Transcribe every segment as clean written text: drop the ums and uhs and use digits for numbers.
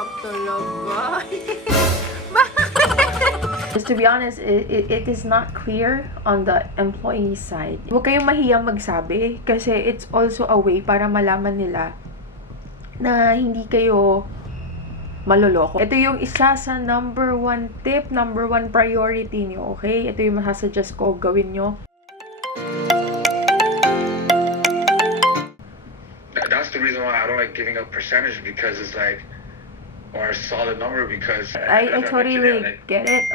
Hirap talaga. Just to be honest, it is not clear on the employee side. Huwag kayong mahiyang magsabi kasi it's also a way para malaman nila na hindi kayo maloloko. Ito yung isa sa number one tip, number one priority niyo, okay? Ito yung masasuggest ko gawin nyo. That's the reason why I don't like giving a percentage because it's like, or a solid number because I totally get it.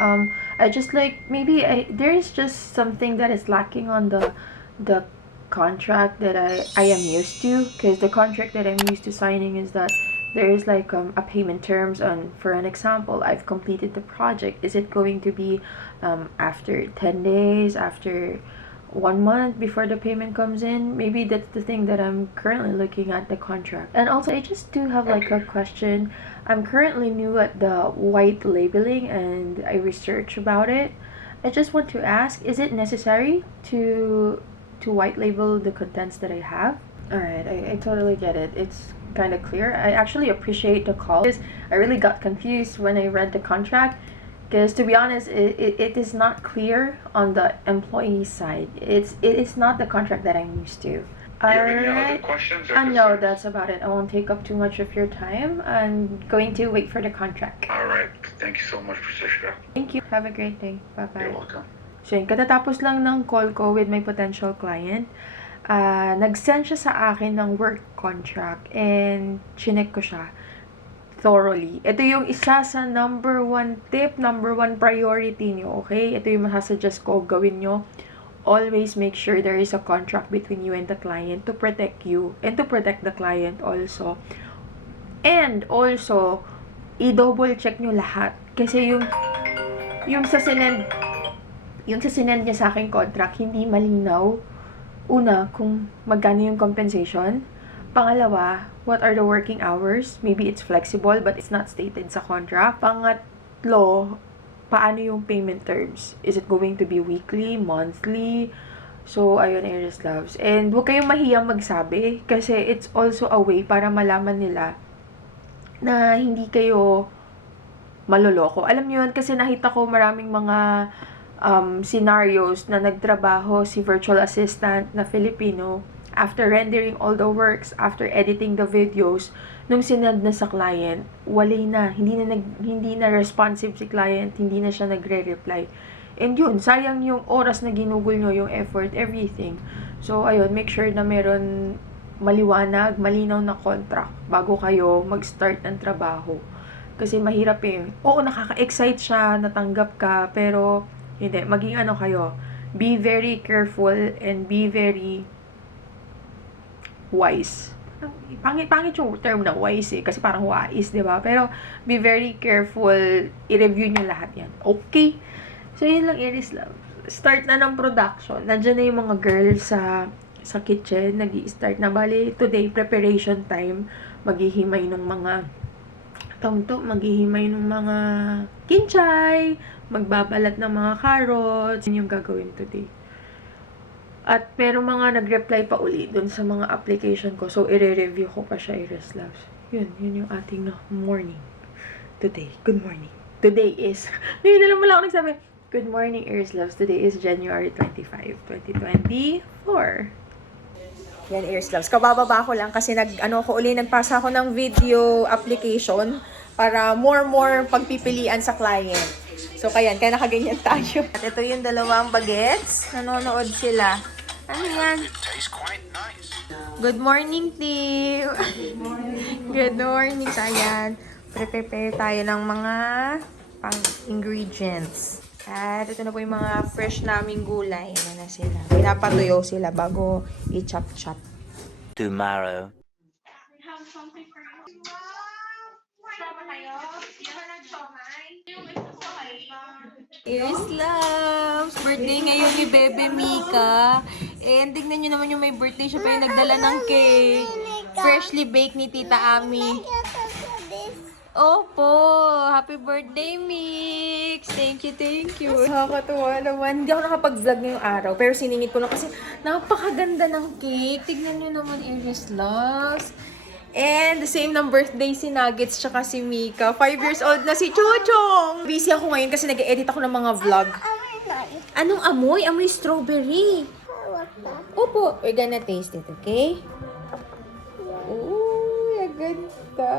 I just like maybe there is just something that is lacking on the contract that I am used to, because the contract that I'm used to signing is that there is like a payment terms on, for an example, I've completed the project. Is it going to be after 10 days, after 1 month before the payment comes in? Maybe that's the thing that I'm currently looking at the contract. And also, I just do have like a question. I'm currently new at the white labeling and I research about it. I just want to ask, is it necessary to white label the contents that I have? Alright, I totally get it. It's kind of clear. I actually appreciate the call because I really got confused when I read the contract. Because to be honest, it is not clear on the employee side. It is not the contract that I'm used to. Do you have any other questions? Or No, concerns? that's about it. I won't take up too much of your time. I'm going to wait for the contract. All right. Thank you so much, Patricia. Thank you. Have a great day. Bye-bye. You're welcome. So yun, katatapos lang ng call ko with my potential client. Nag-send siya sa akin ng work contract and chinek ko siya thoroughly. Ito yung isa sa number one tip, number one priority niyo, okay? Ito yung masasuggest ko gawin nyo. Always make sure there is a contract between you and the client to protect you and to protect the client also. And also, i-double check nyo lahat. Kasi yung sa sinend niya sa akin contract, hindi malinaw. Una, kung magkano yung compensation. Pangalawa, what are the working hours? Maybe it's flexible but it's not stated sa contract. Pangatlo, paano yung payment terms? Is it going to be weekly, monthly? So, ayun, Aries Loves. And huwag kayong mahiyang magsabi kasi it's also a way para malaman nila na hindi kayo maloloko. Alam niyo yun, kasi nakita ko maraming mga scenarios na nagtrabaho si virtual assistant na Filipino after rendering all the works, after editing the videos, nung sinend na sa client, wala na. Hindi na responsive si client, hindi na siya nagre-reply. And yun, sayang yung oras na ginugol nyo, yung effort, everything. So, ayun, make sure na meron maliwanag, malinaw na contract bago kayo mag-start ng trabaho. Kasi mahirap eh. Oo, nakaka-excite siya, natanggap ka, pero hindi, maging ano kayo, be very careful and be very wise. Pangit yung term na wise eh, kasi parang wise, di ba? Pero be very careful, i-review nyo lahat yan. Okay? So, yun lang, Aries Love. Start na ng production. Nandiyan na yung mga girls sa kitchen, nag-i-start na. Bali, today, preparation time, maghihimay ng mga maghihimay ng mga kinchay, magbabalat ng mga carrots. Yun yung gagawin today. At pero mga nag-reply pa uli dun sa mga application ko. So, i-review ko pa siya, Aries Loves. Yun yung ating morning. Today. Good morning. Today is, ngayon na lang wala ako nagsabi. Good morning, Aries Loves. Today is January 25, 2024. Yan, Aries Loves. Kabababa ko lang kasi nagpasa ako ng video application para more pagpipilian sa client. So, kaya nakaganyan tayo. At ito yung dalawang bagets. Nanonood sila. Ano yan? Good morning, team! Good morning. So, ayan. Prepare tayo ng mga pang-ingredients. At ito na po yung mga fresh naming gulay. Ano na sila. Pinapatuyo sila bago i-chop-chop. Tomorrow. Aries Loves! Birthday ngayon ni Bebe Mika. And tignan nyo naman yung may birthday. Siya pa yung nagdala ng cake. Freshly baked ni Tita Ami. Opo! Happy birthday, Mix! Thank you. Nakakatuwa naman. Hindi ako nakapag-vlog ngayong araw. Pero siningit ko lang kasi napakaganda ng cake. Tignan nyo naman, Aries Loves. And the same ng birthday si Nuggets tsaka si Mika. 5 years old na si Chuchong! Busy ako ngayon kasi nag-edit ako ng mga vlog. Anong amoy? Amoy strawberry. Opo, we're gonna taste it, okay? Uy, ang ganda.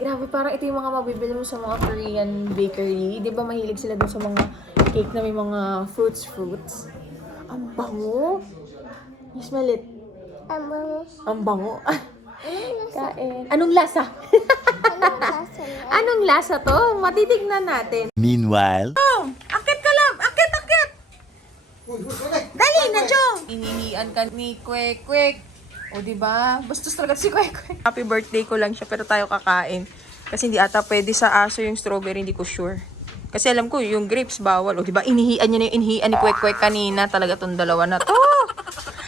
Grabe, parang ito yung mga mabibili mo sa mga Korean bakery. Di ba mahilig sila dun sa mga cake na may mga fruits. Ang bango. You smell it? Ang bango. Kain. Anong lasa? Anong lasa to? Matitignan natin. Meanwhile, Akit ka lang! Akit! Dali na, Jong! Inihian ka ni Kwek. O, diba? Bastos talaga si Kwek. Happy birthday ko lang siya, pero tayo kakain. Kasi hindi ata pwede sa aso yung strawberry, hindi ko sure. Kasi alam ko, yung grapes bawal. O, diba? Inihian niya na yung inihian ni Kwek kanina. Talaga tong dalawa na to.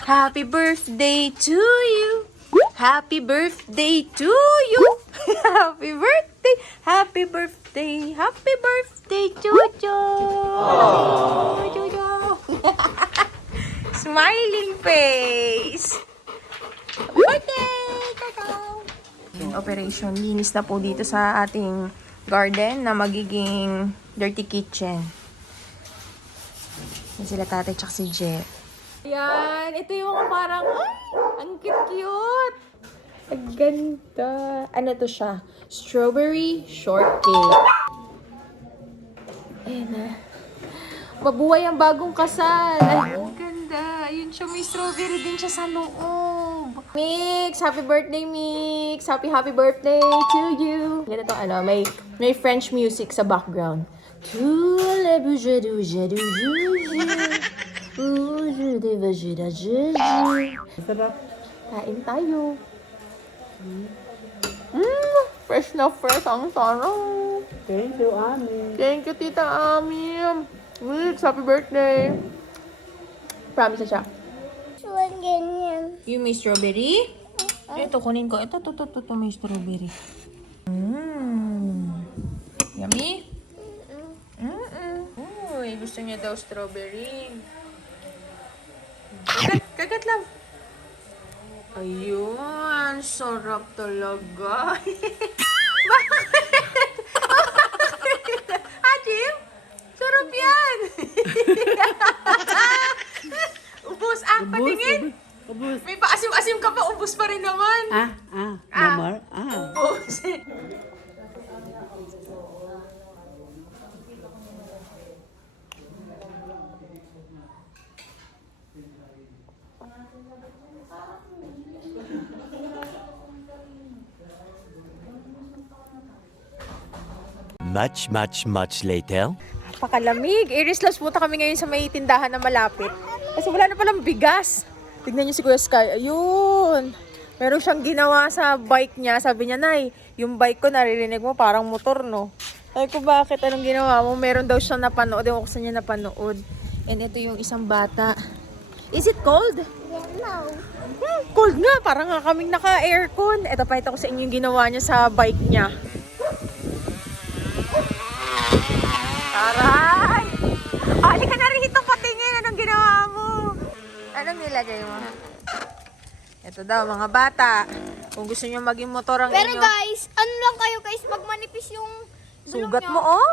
Happy birthday to you! Happy birthday to you! Happy birthday! Happy birthday! Happy birthday, Jojo! Jojo! Smiling face! Happy birthday! Jojo! Operation linis na po dito sa ating garden na magiging dirty kitchen. Yan sila tatay tsaka si Jeff. Yan, ito yung mga parang, ay, ang cute-cute. Ang ganda. Ano to siya? Strawberry shortcake. Ayan na. Mabuhay ang bagong kasal. Ay, ang ganda. Ayun siya, may strawberry din siya sa loob. Mix, happy birthday, Mix. Happy birthday to you. Ganito ano, may French music sa background. Kain tayo. Fresh na fresh ang sarap. Thank you, Ami. Thank you, Tita Ami. Wix, happy birthday. Promise na siya. Yung may strawberry? Ito, kunin ko. Ito, may strawberry. Yummy? Uy, gusto niya daw strawberry. Kagat lang. Ayun, sarap talaga. Bakit? Jim? Sarap yan. Ubus. Patingin. Ubus. May paasim-asim ka pa, ubus pa rin naman. Namar. Ubus. much later. Pakalamig. Iris-loss punta kami ngayon sa may tindahan na malapit. Kasi wala na palang bigas. Tignan niyo si Kuya Sky. Ayun. Meron siyang ginawa sa bike niya. Sabi niya, Nay, yung bike ko naririnig mo parang motor, no? Sabi ko, bakit? Anong ginawa mo? Meron daw siyang napanood. Ewan ko saan niya napanood. And ito yung isang bata. Is it cold? No. Cold nga. Parang nga kaming naka-aircon. Ito, pakita ko sa inyo yung ginawa niya sa bike niya. Aray! Ali ka na rito patingin. Anong ginawa mo? Anong nilagay mo? Ito daw, mga bata. Kung gusto niyo maging motor ang Pero inyo. guys, ano lang kayo guys, magmanipis yung Sugat gulong mo, nyo. oh.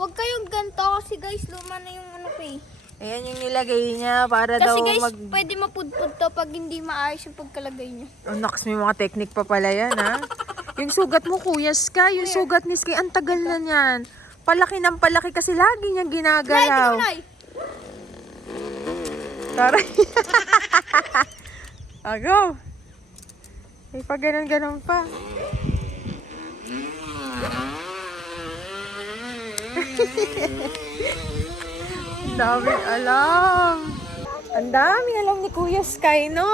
Huwag kayong ganito kasi guys, luma na yung ano ko eh. Ayan yung nilagay niya para Kasi daw guys, mag... pwede mapudpud to pag hindi maayos yung pagkalagay nyo. Oh, naks, may mga technique pa pala yan, ha? Yung sugat mo, Kuya Sky, yung sugat ni Sky, ang tagal na niyan. Palaki ng palaki kasi lagi niyang ginagalaw. Nay! Taray. Go. May pa ganun-ganun pa. Ang daming alam. Ang daming alam ni Kuya Sky, no?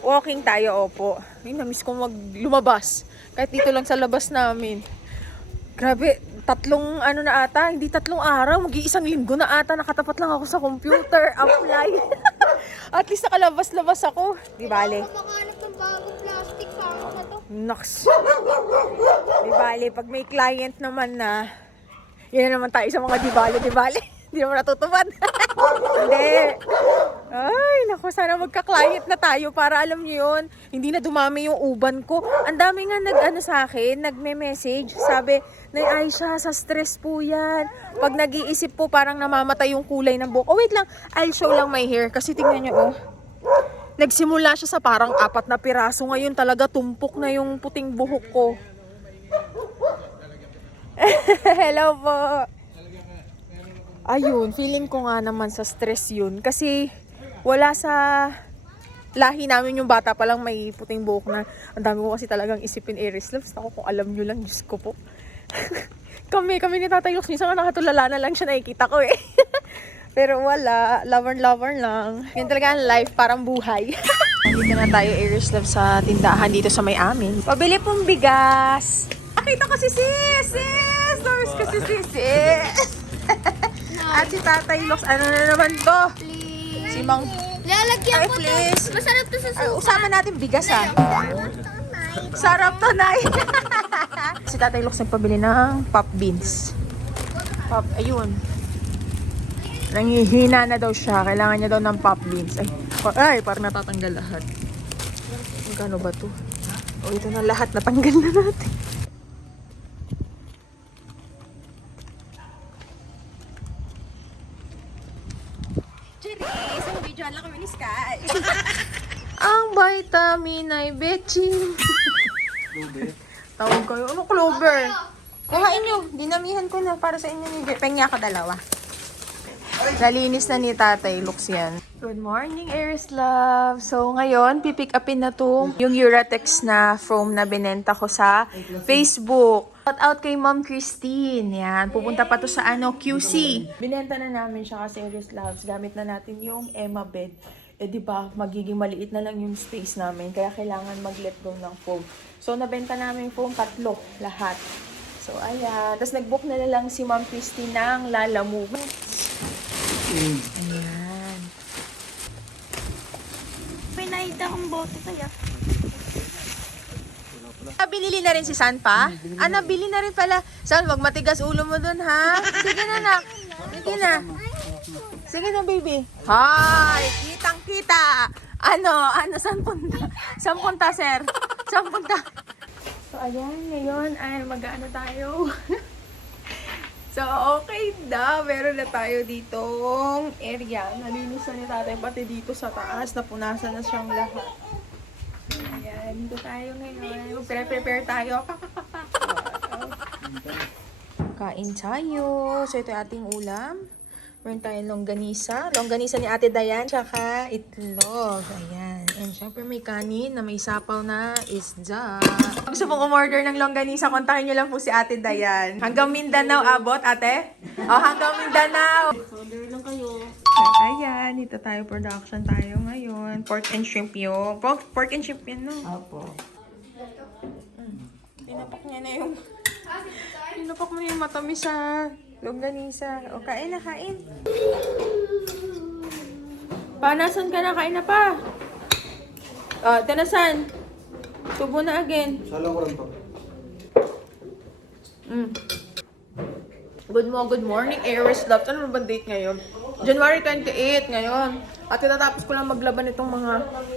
Walking tayo, opo. Ay, namiss ko lumabas. Kahit dito lang sa labas namin. Grabe, 3 ano na ata, hindi 3 araw, mag-iisang linggo na ata, nakatapat lang ako sa computer, apply. At least nakalabas-labas ako. Di bale. Makahanap ng bagong plastic, pangit na to. Naks. Di bale, pag may client naman na, yan na naman tayo sa mga di bale. Hindi naman natutupad. Hindi. Ay, naku, sana magka-client na tayo para alam niyo yun, hindi na dumami yung uban ko. Ang dami nga nag-ano sa akin, nagme-message. Sabi, Nay Aisha, sa stress po yan. Pag nag-iisip po, parang namamatay yung kulay ng buhok. Oh, wait lang, I'll show lang my hair. Kasi tingnan niyo, oh. Nagsimula siya sa parang 4 na piraso. Ngayon talaga tumpok na yung puting buhok ko. Hello po. Ayun, feeling ko nga naman sa stress yun. Kasi wala sa lahi namin yung bata pa lang may puting buhok na. Ang dami ko kasi talagang isipin, Aries Loves. Ako kung alam nyo lang, Diyos ko po. kami ni Tatay Lux, minsan nga nakatulala na lang siya, nakikita ko eh. Pero wala, lover lang. Yun talaga ang life, parang buhay. Dito na tayo, Aries Loves, sa tindahan dito sa may amin. Pabili pong bigas. Nakita ko si sis! Source ko si sis! At si Tatay Lux, ano na naman to? Si Mang... Lalagyan Ay, ko to. please. Masarap to sa Ay, suka. usama natin bigas ah. Sarap to, Nay. Si Tatay Lux nagpabili ng pop beans. Ayun. Nangihina na daw siya. Kailangan niya daw ng pop beans. Ay, parang natatanggal lahat. Magkano ba to? O, ito na lahat. Natanggal na natin. Cherise, ang video lang kami ni Sky. Ang vitamin ay betchin. Tawag kayo. Ano clover? Kuhain nyo. Dinamihan ko na para sa inyo ni Penya ka dalawa. Nalinis na ni Tatay Lux yan. Good morning, Aries Love. So, ngayon, pipick upin na to yung Uratex na foam na binenta ko sa Facebook. Shout out kay Ma'am Christine. Yan. Pupunta pa to sa QC. Binenta na namin siya kasi, Aries Loves. Gamit na natin yung Emma bed. Eh, di ba, magiging maliit na lang yung space namin. Kaya kailangan mag-let go ng foam. So, nabenta namin foam 3, lahat. So, ayan. Tapos, nag-book na lang si Ma'am Christine ng Lala Move. Ayan. May nakita akong bote kaya. Binili na rin si San pa? Nabili na rin pala. San, wag matigas ulo mo dun, ha? Sige na, nak. Sige na. Sige na, baby. Hi! Kitang-kita! Saan punta? Saan punta, sir? Saan punta? So, ayan, ngayon ay mag-ano tayo. So, okay na. Meron na tayo ditong area. Nalinis na ni tatay pati dito sa taas. Napunasan na siyang lahat. So, ayan. Dito tayo ngayon. Prepare tayo. Kain tayo. So, ito yung ating ulam. Meron tayong longganisa. Longganisa ni Ate Dayan. Tsaka itlog. Ayan. And syempre may kanin na may sapaw na isda. Gusto mong umorder ng longganisa, kontakin nyo lang po si Ate Dayan. Hanggang Mindanao abot, ate? Hanggang Mindanao. Order lang kayo. Ayan, dito tayo, production tayo ngayon. Pork and shrimp yung. Pork and shrimp yan, no? Opo. Tinapak niya na yung... Tinapak mo na yung matamis sa longganisa. O, kain na, kain. Nasan ka na? Kain na pa. Tanasan. Tubo na again. Salo ko lang to. Good morning, Aries Love. Ano ba date ngayon? January 28 ngayon. At tinatapos ko lang maglaban itong mga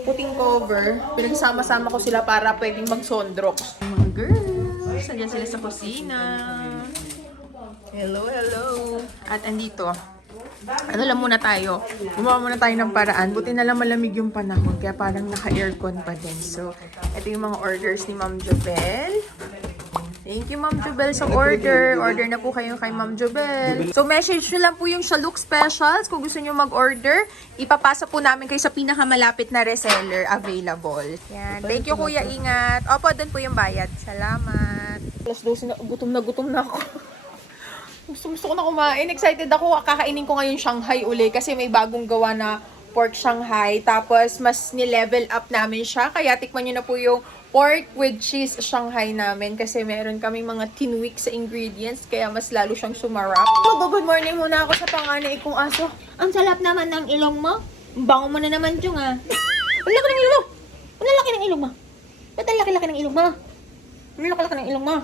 puting cover. Pinagsama-sama ko sila para pwedeng mag-sondrox. Mga girls, nandiyan sila sa kusina. Hello. At andito, ano lang muna tayo. Gumawa muna tayo ng paraan. Buti na lang malamig yung panahon. Kaya parang naka-aircon pa din. So, ito yung mga orders ni Ma'am Jobel. Thank you, Ma'am Jobel, sa order. Order na po kayo kay Ma'am Jobel. So, message nyo lang po yung Shaluk Specials. Kung gusto nyo mag-order, ipapasa po namin kayo sa pinakamalapit na reseller available. Yan. Thank you, Kuya. Ingat. Opo, doon po yung bayad. Salamat. Alas 12 na, gutom na ako. Gusto ko na kumain. Excited ako. Kakainin ko ngayon Shanghai uli kasi may bagong gawa na pork Shanghai. Tapos, mas ni-level up namin siya. Kaya tikman nyo na po yung pork with cheese Shanghai namin. Kasi meron kaming mga tinweak sa ingredients. Kaya mas lalo siyang sumarap. Good morning muna ako sa panganay kong aso. Ang sarap naman ng ilong mo. Ang bango mo na naman, Jung, ha? Ang laki ng ilong mo. Ang laki ng ilong mo. Ba't ang laki-laki ng ilong mo? Ang laki-laki ng ilong mo.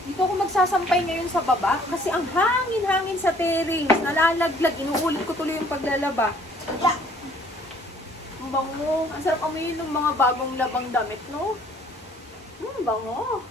Dito ako magsasampay ngayon sa baba kasi ang hangin-hangin sa terrace. Nalalaglag. Inuulit ko tuloy yung paglalaba. Ang bango. Ang sarap amoyin ng mga bagong labang damit, no? Bango.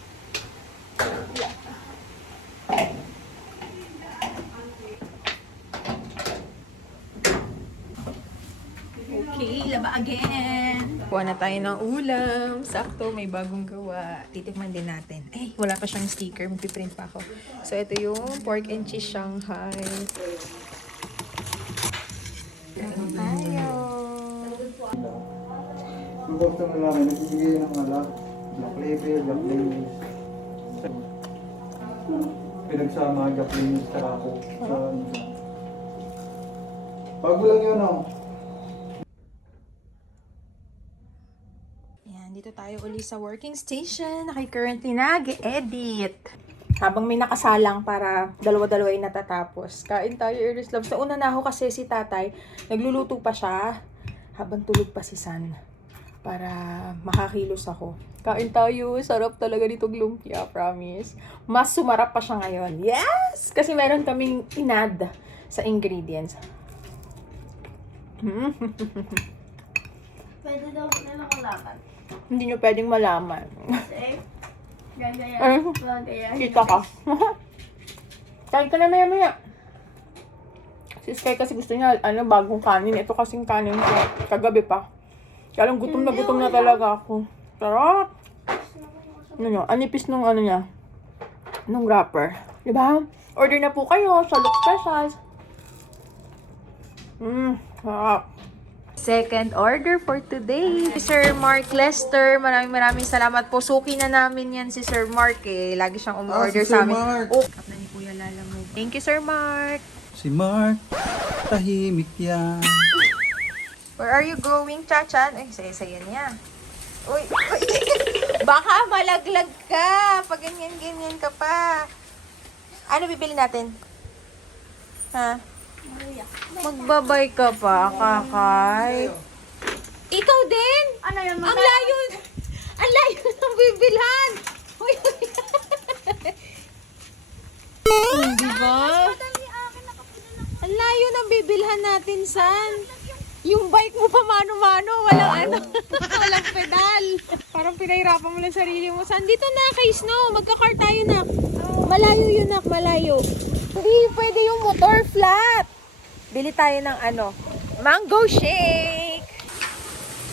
Okay, laba again. Kuha na tayo ng ulam. Sakto, may bagong gawa. Titikman din natin. Ay, wala pa siyang sticker. Magpiprint pa ako. So, ito yung pork and cheese Shanghai. Kain tayo. Kung gusto mo lang, nagbibigay ng alak, black label, black label. Pinagsama, black label, saka ako. Bago lang yun, oh. Yan, dito tayo uli sa working station. Currently nag-edit. Habang may nakasalang para dalawa-dalawa yung natatapos. Kain tayo, Iris Loves. Nauna na ako kasi si tatay, nagluluto pa siya habang tulog pa si San. Para makakilos ako. Kain tayo. Sarap talaga nitong lumpia, promise. Mas sumarap pa siya ngayon. Yes! Kasi meron kaming inad sa ingredients. Pwede daw na nakalaban. Hindi nyo pwedeng malaman. Kasi, ganyan. Ay, Ganyan. kita ka. Kain ka na maya-maya. Si Sky kasi gusto niya, bagong kanin. Ito kasing kanin ko. Kagabi pa. Kaya lang gutom na talaga ako. Sarap! Anipis nung niya. Nung wrapper. Diba? Order na po kayo sa Look Specials. Sarap. Second order for today. Sir Mark Lester, maraming salamat po. Suki na namin yan si Sir Mark eh. Lagi siyang umorder si sa Sir amin. Mark. Oh, na ni Kuya Lalamove. Thank you, Sir Mark. Si Mark, tahimik yan. Where are you going, Chachan? Ay, saya-saya niya. Uy, uy. Baka malaglag ka. Pag ganyan-ganyan ka pa. Ano bibili natin? Ha? Magbabay ka pa, Kakay. Ikaw din? Ano yun? Ang layo! Ang layo ng bibilhan! Uy, uy. Di ba? Ang layo ng bibilhan natin, San. Yung bike mo pa mano-mano, walang walang pedal. Parang pinahirapan mo lang sarili mo. San, dito na kay Snow, magka-car tayo na. Malayo yun, nak, malayo. Hindi pwede yung motor flat. Bili tayo ng mango shake.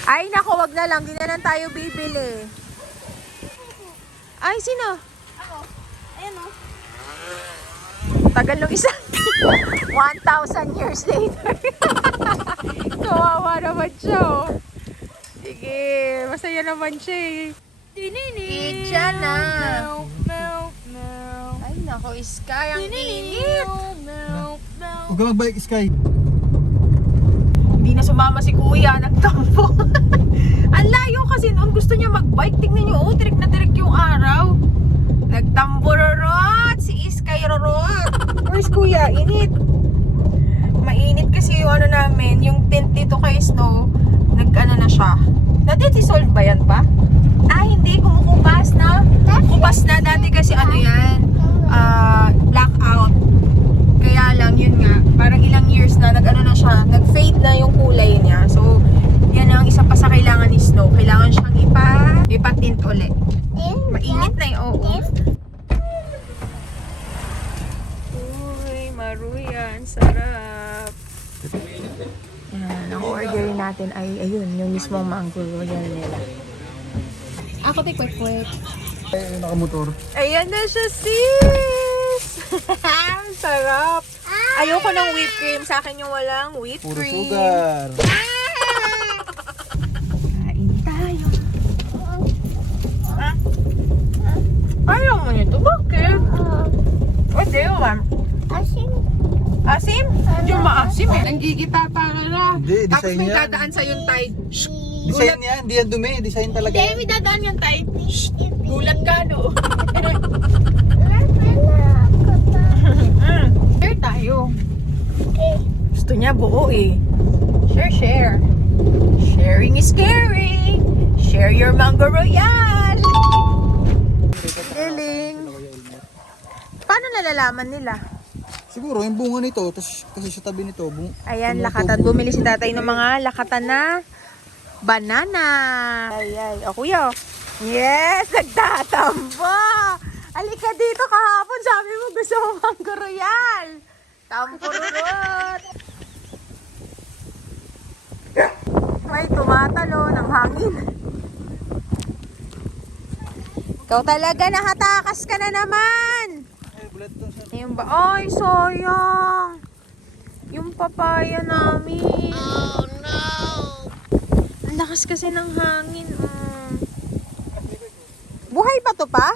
Ay, nako, wag na lang. Di na lang tayo bibili. Ay, sino? Ako. Ayan o. Tagal nung isa. 1,000 years later. Kawawa naman siya, oh. Sige, masaya naman siya eh. Itcha na. Ay, nako, Sky, ang init. Huwag ka magbalik, Sky. Hindi na sumama si Kuya, nagtampo. Ang layo kasi noon gusto niya magbike. Tingnan niyo, tirik na tirik yung araw. Nagtampo rorot, si Sky rorot. Where's Kuya? Init. Mainit kasi yung namin, yung tent dito kay Snow, na siya. Nadi-dissolve ba yan pa? Hindi, kumukupas na. Kupas na dati kasi yan, blackout. Kaya lang, yun nga, parang ilang years na, na siya, nag-fade na yung kulay niya. So, yan ang isa pa sa kailangan ni Snow. Kailangan siyang ipatint ulit. Mainit na yung Uy, maruyan, sarap. Yan, ang orderin natin ay, ayun, yung mismong mango royal nila. Ako tayo kwek-kwek. Ay, nakamotor. Ayan na siya, sis! Sarap! Ayoko ng whipped cream. Sa akin yung walang whipped Puro cream. sugar. Kain tayo. Ayaw mo nito. Bakit? Pwede yun. Asin. Asim? Hindi yung maasim eh. Nanggigita pa ka na. Hindi, Tapos design may yan. dadaan sa yung tide. Shh! Design yan, hindi yan dumi. Design talaga Hindi, yan. may dadaan yung tide. Shh! Gulat ka, no? Share tayo. Gusto niya buo eh. Share. Sharing is caring. Share your mango royal. Galing. Paano nalalaman nila? Siguro yung bunga nito, tas kasi sa tabi nito, Ayan, lakatan. Bumili si tatay ng mga lakatan na banana. Ay, o kuya. Yes, nagtatambo. Alika dito kahapon. Sabi mo gusto mo Mango Royal. Tampururot. May tumatalo ng hangin. Ikaw talaga, nakatakas ka na naman. Ayun ba? Ay, sayang. Yung papaya namin. Oh, no. Ang lakas kasi ng hangin. Buhay pa to pa?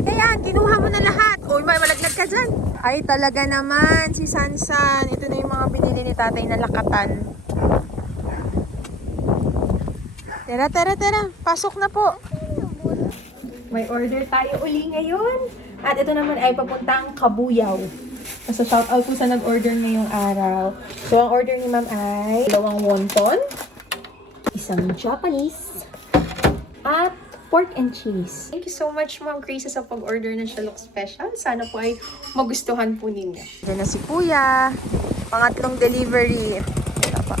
Kaya, kinuha mo na lahat. Uy, may malaglag ka dyan. Ay, talaga naman. Si Sansan. Ito na yung mga binili ni tatay na lakatan. Tara. Pasok na po. May order tayo uli ngayon. At ito naman ay papuntang Kabuyaw. So, shout out po sa nag-order ngayong araw. So, ang order ni ma'am ay 2 wonton, isang Japanese, at pork and cheese. Thank you so much, Ma'am Grace, sa pag-order ng Shalok Special. Sana po ay magustuhan po ninyo. Ito na si Kuya. Pangatlong delivery. Ito pa.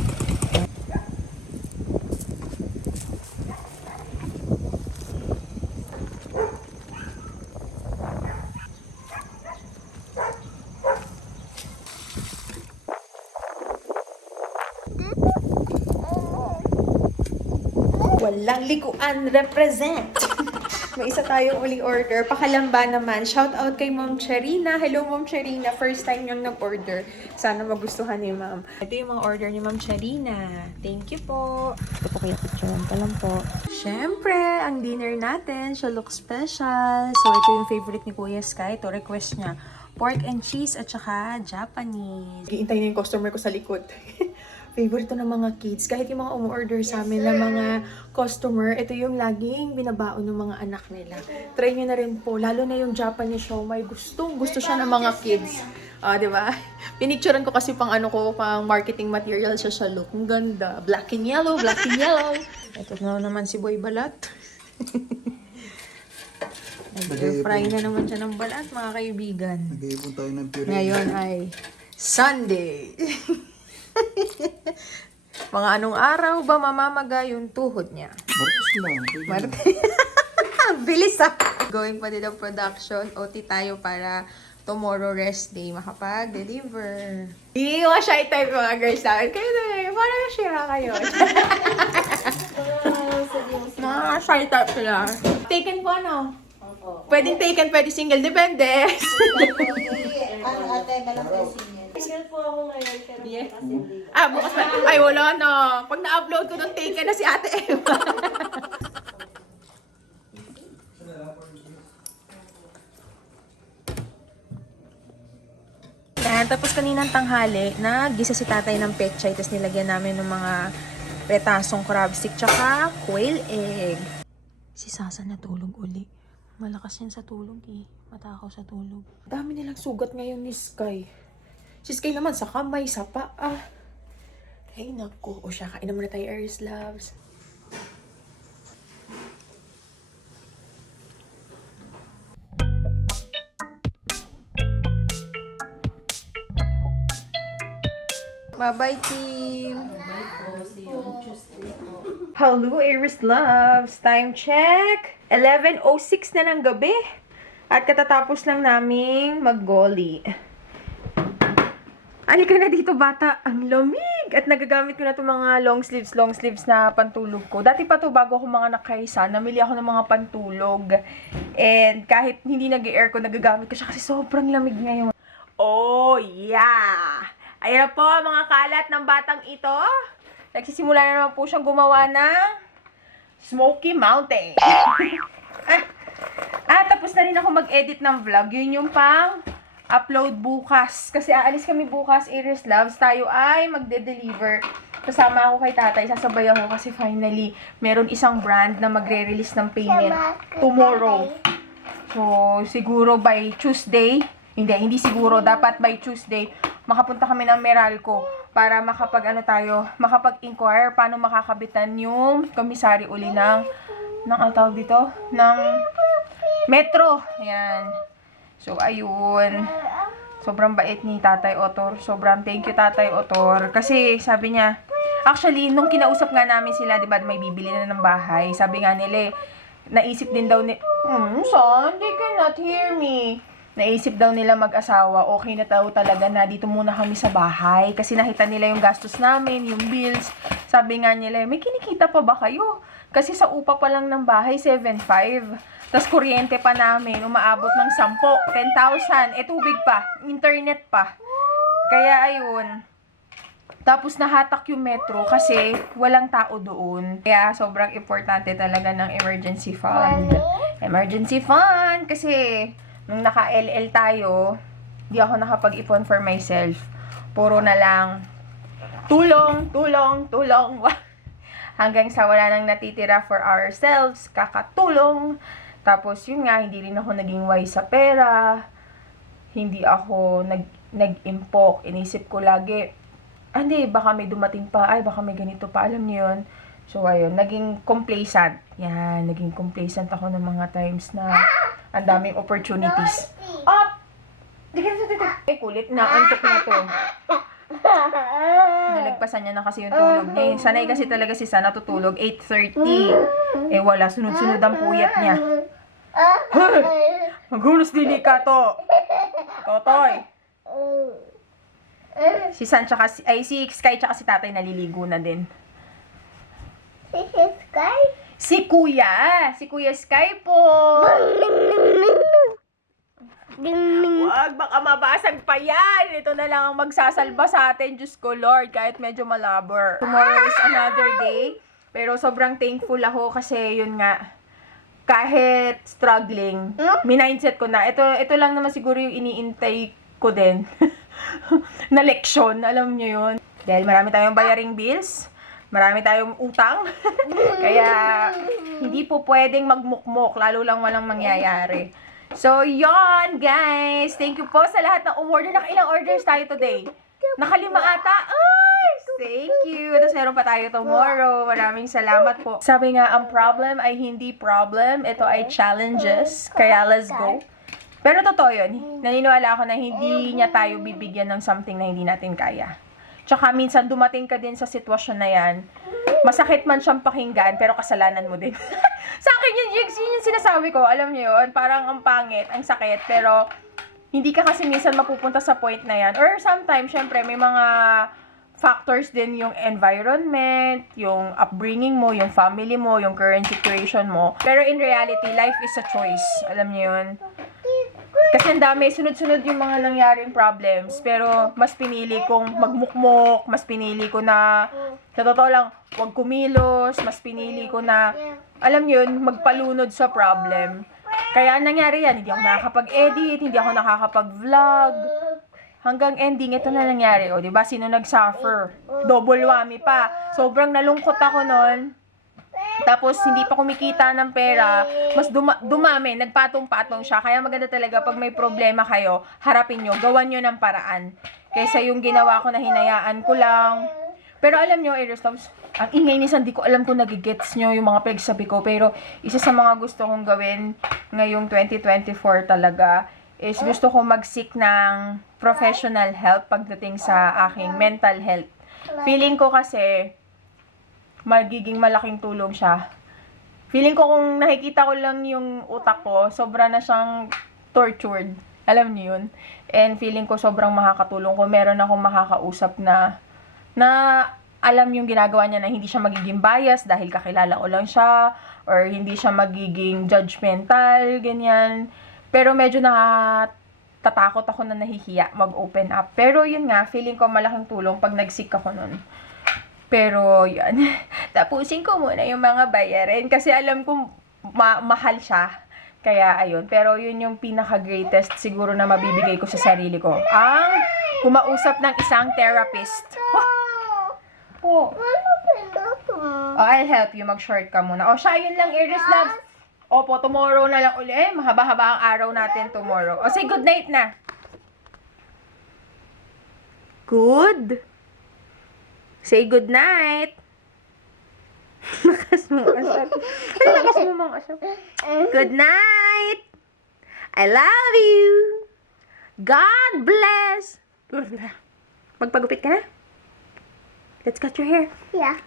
Walang likuan, represent! May isa tayong uli order. Pakalamba naman. Shout out kay Ma'am Charina. Hello, Ma'am Charina. First time niyang nag-order. Sana magustuhan ni Ma'am. Ito yung mga order ni Ma'am Charina. Thank you po. Ito po kaya picturean pa lang po. Siyempre, ang dinner natin, Shalok Special. So, ito yung favorite ni Kuya Sky. Ito, request niya. Pork and cheese at saka Japanese. Giintay na yung customer ko sa likod. Favorite to ng mga kids. Kahit yung mga umu-order sa amin na mga customer, ito yung laging binabaon ng mga anak nila. Try nyo na rin po. Lalo na yung Japanese siomai. Gusto siya ng mga kids. Diba? Pinicturean ko kasi pang pang marketing material siya sa look. Ang ganda. Black and yellow. Ito na naman si Boy Balat. Nag-fry na naman siya ng balat, mga kaibigan. Nag-iipon tayo ng puree. Ngayon ay Sunday. Mga anong araw ba mamamaga yung tuhod niya? Martes lang. Martes. Bilis ah! Going pa din ang production. OT tayo para tomorrow rest day makapag-deliver. Hindi mga shy type mga girls namin. Kayo na yun. Parang share kayo. Mga shy type sila. Taken po ano? Pwedeng taken, pwede single. Depende. Single po ako ngayon, pero Bukas pa. Ay, wala na. Pag na-upload ko nung taken na si Ate Emma. Yan, tapos kaninang tanghali, nag-gisa si tatay ng pechay, tapos nilagyan namin ng mga pretasong crab stick, tsaka quail egg. Si Sasa natulog uli. Malakas yan sa tulog eh. Matakaw sa tulog. Dami nilang sugat ngayon ni Sky. Si Sky naman sa kamay, sa paa. Ay, naku. O siya, kain naman na tayo, Aries Loves. Bye-bye, team. Hello, Aries Loves. Time check. 11:06 na ng gabi. At katatapos lang naming mag-goli. Alika na dito, bata. Ang lamig! At nagagamit ko na itong mga long sleeves na pantulog ko. Dati pa to bago ako mga nakaisa, namili ako ng mga pantulog. And kahit hindi nag-aircon, nagagamit ko siya kasi sobrang lamig ngayon. Oh, yeah! Ayan po, mga kalat ng batang ito. Nagsisimula na naman po siyang gumawa ng Smoky Mountain. Tapos na rin ako mag-edit ng vlog. Yun yung pang upload bukas. Kasi aalis kami bukas, Aries Loves. Tayo ay magde-deliver. Kasama ako kay tatay. Sasabay ako kasi finally, meron isang brand na magre-release ng payment tomorrow. So, siguro by Tuesday. Hindi siguro. Dapat by Tuesday, makapunta kami ng Meralco para makapag-inquire paano makakabitan yung komisari uli ng tawag dito? Ng Metro. Ayan. So, ayun. Sobrang bait ni Tatay Otor. Sobrang thank you, Tatay Otor. Kasi sabi niya, actually, nung kinausap nga namin sila, di ba, may bibili na ng bahay. Sabi nga nila, naisip din daw ni... son, they cannot hear me. Naisip daw nila mag-asawa, okay na daw talaga na dito muna kami sa bahay. Kasi nakita nila yung gastos namin, yung bills. Sabi nga nila, may kinikita pa ba kayo? Kasi sa upa pa lang ng bahay, 7,500. Tapos kuryente pa namin, umaabot ng 10,000. Tubig pa, internet pa. Kaya ayun. Tapos nahatak yung metro kasi walang tao doon. Kaya sobrang importante talaga ng emergency fund. Emergency fund! Kasi nung naka-LL tayo, di ako nakapag-ipon for myself. Puro na lang tulong. Hanggang sa wala nang natitira for ourselves, kakatulong. Tapos yun nga, hindi rin ako naging wise sa pera. Hindi ako nag-impok. Inisip ko lagi, hindi, baka may dumating pa. Ay, baka may ganito pa. Alam niyo yun? So, ayun, naging complacent. Yan, naging complacent ako ng mga times na ang daming opportunities. Kulit na, antok na to. Nalagpasan niya na kasi yung tulog niya. Sanay kasi talaga si Sana tutulog 8:30. Wala, sunod-sunod ang puyat niya. Maghulos dili ka to. Totoy. Si San tsaka si Sky tsaka si Tatay naliligo na din. Si Kuya Sky po. Wag, baka mabasag pa yan. Ito na lang ang magsasalba sa atin. Diyos ko, Lord, kahit medyo malabor. Tomorrow is another day. Pero sobrang thankful ako kasi yun nga, kahit struggling, minindset ko na. Ito lang naman siguro yung iniintay ko din. Na leksyon, alam nyo yun. Dahil marami tayong bayaring bills, marami tayong utang. Kaya, hindi po pwedeng magmukmok, lalo lang walang mangyayari. So, yon guys. Thank you po sa lahat ng umorder. Nakailang orders tayo today? Nakalima ata? Ay! Thank you. Tapos meron pa tayo tomorrow. Maraming salamat po. Sabi nga, ang problem ay hindi problem. Ito ay challenges. Kaya let's go. Pero totoo yun. Naniniwala ako na hindi niya tayo bibigyan ng something na hindi natin kaya. Tsaka minsan dumating ka din sa sitwasyon na yan. Masakit man siyang pakinggan, pero kasalanan mo din. Sa akin yun yung sinasabi ko, alam niyo yun, parang ang pangit, ang sakit, pero hindi ka kasi minsan mapupunta sa point na yan. Or sometimes, syempre, may mga factors din yung environment, yung upbringing mo, yung family mo, yung current situation mo. Pero in reality, life is a choice. Alam niyo yun? Kasi ang dami, sunod-sunod yung mga nangyaring problems. Pero mas pinili kong magmukmok, mas pinili ko na, sa totoo lang, huwag kumilos, mas pinili ko na, alam yun, magpalunod sa problem. Kaya ang nangyari yan, hindi ako nakakapag-edit, hindi ako nakakapag-vlog. Hanggang ending, ito na nangyari. O, diba? Sino nag-suffer? Double whammy pa. Sobrang nalungkot ako nun. Tapos, hindi pa kumikita ng pera, mas dumami, nagpatong-patong siya. Kaya maganda talaga, pag may problema kayo, harapin nyo, gawan nyo ng paraan. Kaysa yung ginawa ko na hinayaan ko lang. Pero alam nyo, Aerostops, ang ingay nisan, di ko alam kung nagigets nyo yung mga pinagsabi ko. Pero, isa sa mga gusto kong gawin ngayong 2024 talaga, is gusto kong mag-seek ng professional help pagdating sa aking mental health. Feeling ko kasi, magiging malaking tulong siya. Feeling ko kung nakikita ko lang yung utak ko, sobra na siyang tortured. Alam niyo yun? And feeling ko sobrang makakatulong kung meron akong makakausap na alam yung ginagawa niya na hindi siya magiging bias dahil kakilala ko lang siya, or hindi siya magiging judgmental, ganyan. Pero medyo natatakot ako na nahihiya mag-open up. Pero yun nga, feeling ko malaking tulong pag nag-seek ako nun. Pero, yan. Tapusin ko muna yung mga bayarin. Kasi alam ko, mahal siya. Kaya, ayun. Pero, yun yung pinaka-greatest siguro na mabibigay ko sa sarili ko. Ang kumausap ng isang therapist. Oh. I'll help you. Mag-short ka muna. Siya, yun lang, Aries Loves. Opo, tomorrow na lang uli. Mahaba-haba ang araw natin tomorrow. Say good night na. Good. Say good night. Lakas mo asap. Lakas mo mga asap. Good night. I love you. God bless! Magpagupit ka na? Let's cut your hair. Yeah.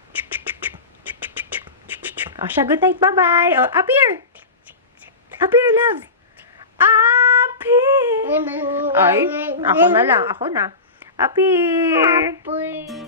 O siya, good night, bye-bye. O, up here! Up here, love! Up here! Ay, ako na lang, ako na. Up here! Apple.